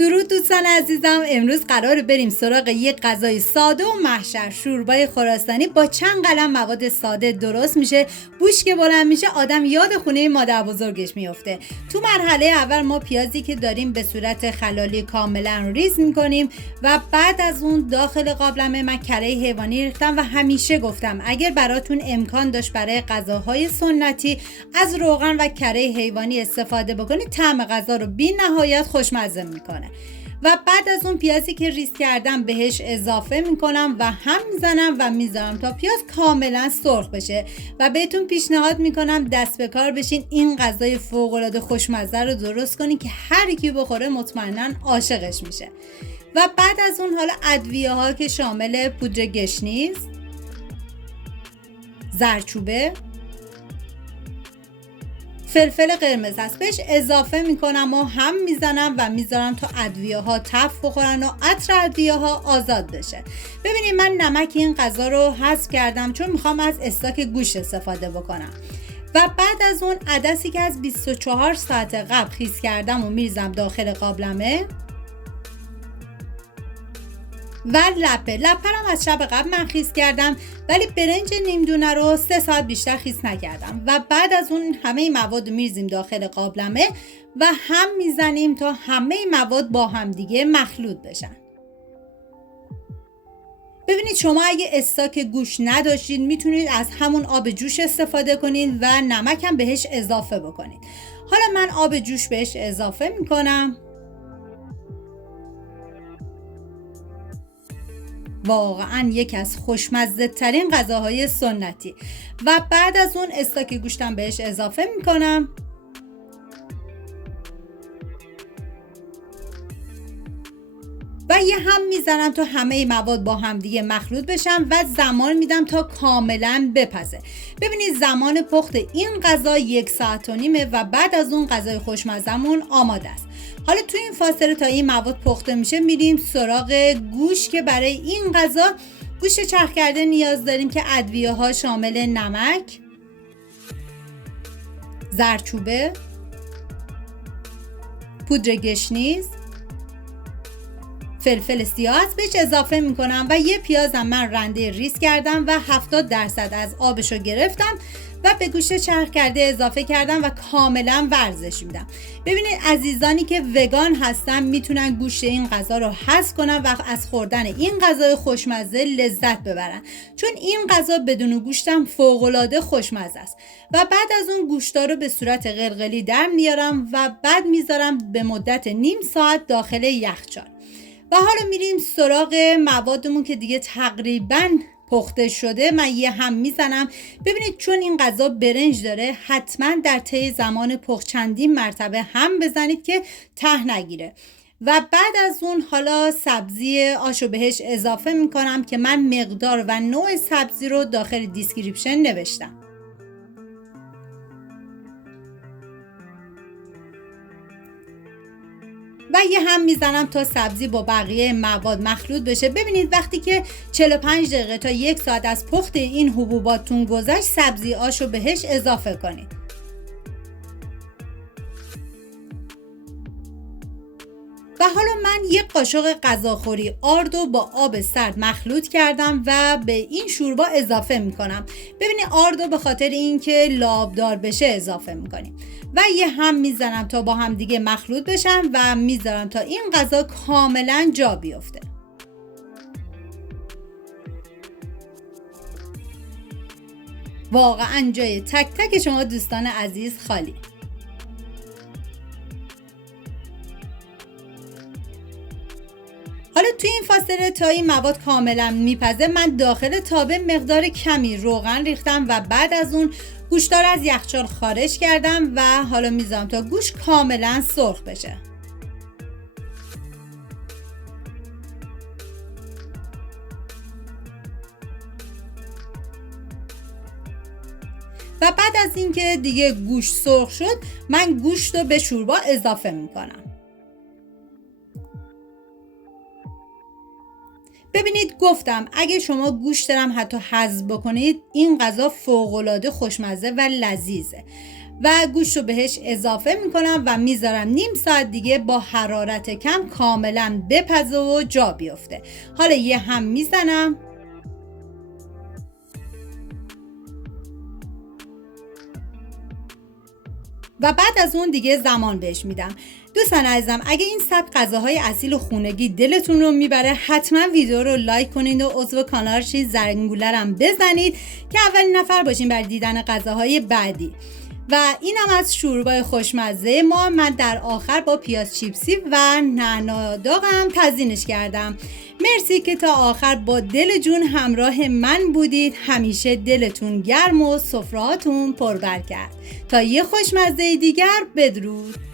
درود دوستان عزیزم، امروز قراره بریم سراغ یک غذای ساده و محشر. شوربای خراسانی با چند قلم مواد ساده درست میشه. بوش که بلند میشه آدم یاد خونه مادر بزرگش میفته. تو مرحله اول ما پیازی که داریم به صورت خلالی کاملا ریز میکنیم و بعد از اون داخل قابلمه من کره حیوانی ریختم و همیشه گفتم اگر براتون امکان داشت برای غذاهای سنتی از روغن و کره حیوانی استفاده بکنید، طعم غذا رو بی نهایت خوشمزه میکنه. و بعد از اون پیازی که ریز کردم بهش اضافه میکنم و هم میزنم و میذارم تا پیاز کاملا سرخ بشه و بهتون پیشنهاد میکنم دست به کار بشین این غذای فوق العاده خوشمزه رو درست کنین که هر کی بخوره مطمئنا عاشقش میشه. و بعد از اون حالا ادویه ها که شامل پودر گشنیز، زردچوبه، فلفل قرمز است بهش اضافه میکنم و هم میزنم و میذارم تا ادویه ها تف بخورن و عطر ادویه ها آزاد بشه. ببینید من نمک این غذا رو حذف کردم چون میخوام از استاک گوشت استفاده بکنم. و بعد از اون عدسی که از 24 ساعت قبل خیس کردم و میریزم داخل قابلمه. و لپه رو از شب قبل من خیس کردم، ولی برنج نیمدونه رو 3 ساعت بیشتر خیس نکردم. و بعد از اون همه مواد رو میریزیم داخل قابلمه و هم میزنیم تا همه مواد با هم دیگه مخلوط بشن. ببینید شما اگه استاک گوشت نداشتید میتونید از همون آب جوش استفاده کنید و نمک هم بهش اضافه بکنید. حالا من آب جوش بهش اضافه میکنم. واقعا یکی از خوشمزه ترین غذاهای سنتی. و بعد از اون استاک گوشتم بهش اضافه میکنم و یه هم میزنم تا همه مواد با هم دیگه مخلوط بشن و زمان میدم تا کاملا بپزه. ببینید زمان پخت این غذا 1 ساعت و نیمه و بعد از اون غذای خوشمزمون آماده است. حالا تو این فاصله تا این مواد پخته میشه میریم سراغ گوشت که برای این غذا گوشت چرخ کرده نیاز داریم که ادویه ها شامل نمک، زردچوبه، پودر گشنیز، فلفل سیاه بهش اضافه میکنم و یه پیازم من رنده ریز کردم و 70% از آبشو گرفتم و به گوشت چرخ کرده اضافه کردم و کاملا ورزش میدم. ببینید عزیزانی که وگان هستن میتونن گوشت این غذا رو حذف کنن و از خوردن این غذای خوشمزه لذت ببرن، چون این غذا بدون گوشتم فوق العاده خوشمزه است. و بعد از اون گوشتا رو به صورت قلقلی در میارم و بعد میذارم به مدت نیم ساعت داخل یخچال. و حالا میریم سراغ موادمون که دیگه تقریباً پخته شده. من یه هم میزنم. ببینید چون این غذا برنج داره حتما در طی زمان پخت چندین مرتبه هم بزنید که ته نگیره. و بعد از اون حالا سبزی آشو بهش اضافه میکنم که من مقدار و نوع سبزی رو داخل دیسکریپشن نوشتم. و یه هم میزنم تا سبزی با بقیه مواد مخلوط بشه. ببینید وقتی که 45 دقیقه تا 1 ساعت از پخت این حبوباتون گذشت سبزی آشو بهش اضافه کنید. و حالا من یک قاشق غذاخوری آردو با آب سرد مخلوط کردم و به این شوربا اضافه میکنم. ببینید آردو به خاطر اینکه لابدار بشه اضافه میکنیم. و یه هم میزنم تا با هم دیگه مخلوط بشن و میذارم تا این غذا کاملا جا بیفته. واقعا جای تک تک شما دوستان عزیز خالی. حالا توی این فاصله تا این مواد کاملا میپزه من داخل تابه مقدار کمی روغن ریختم و بعد از اون گوشتا رو از یخچال خارج کردم و حالا میذارم تا گوشت کاملا سرخ بشه. و بعد از اینکه دیگه گوشت سرخ شد من گوشت رو به شوربا اضافه میکنم. ببینید گفتم اگه شما گوشت هم حتی حذف بکنید این غذا فوق‌العاده خوشمزه و لذیذه. و گوشت رو بهش اضافه میکنم و میذارم نیم ساعت دیگه با حرارت کم کاملا بپزه و جا بیفته. حالا یه هم میزنم و بعد از اون دیگه زمان بهش میدم. دوستان عزیزم، اگه این سبک غذاهای اصیل و خونگی دلتون رو میبره، حتما ویدیو رو لایک کنید و عضو کانال شید، زنگوله رو بزنید که اولین نفر باشین برای دیدن غذاهای بعدی. و اینم از شوربای خوشمزه ما. من در آخر با پیاز چیپسی و نعنا داغم تزیینش کردم. مرسی که تا آخر با دل جون همراه من بودید. همیشه دلتون گرم و سفرهاتون پربرکت. تا یه خوشمزه دیگر، بدرود.